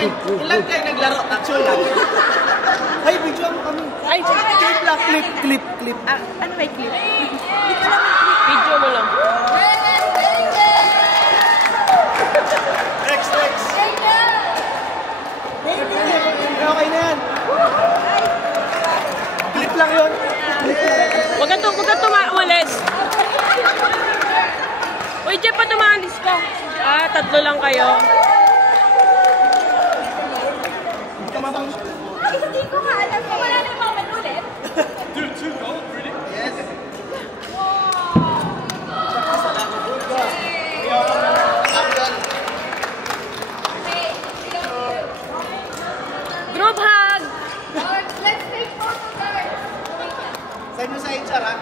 comment, ilan kayo naglaro? Actual lang. Ay, video mo kami. Ay, clip lang, clip. Ano may clip? Video mo lang. Next. Okay na yan. Clip lang yun. Huwag ka tumawalis. Uy, Jeff, pa tumawalis ka. Tatlo lang kayo. Ay, hindi ko nga alam kung wala na moment ulit. Dude, 2 gold, really? Yes. Group hug! Let's take photos, guys. Send mo sa HR, ha?